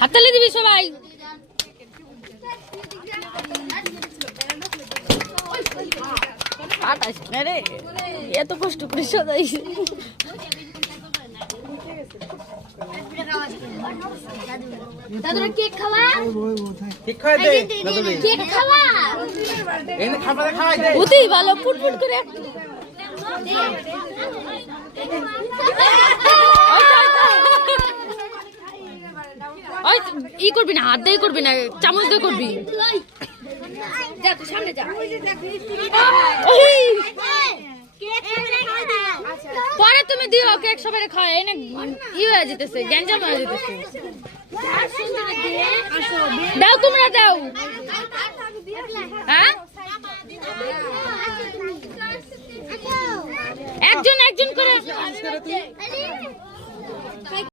হাততালি দিবি সবাই। রে এত কষ্ট করে সাজাইছে। দাদুরা কেক খাওয়া, কেক খাওয়াই দে দাদুরে, কেক খাওয়া এনে খাবার খাওয়াই দে। অতি ভালো ফুটফুট করে ওই ই করবি না, হাত দিয়ে করবি না, চামচ দিয়ে করবি। সামনে যা। পরে তুমি দিও কেক সবাই খায়, এনে ই হয়ে যেতেছে, গ্যাঞ্জাম হয়ে যেতেছে। দাও তোমরা দাও। হ্যাঁ একজন একজন করে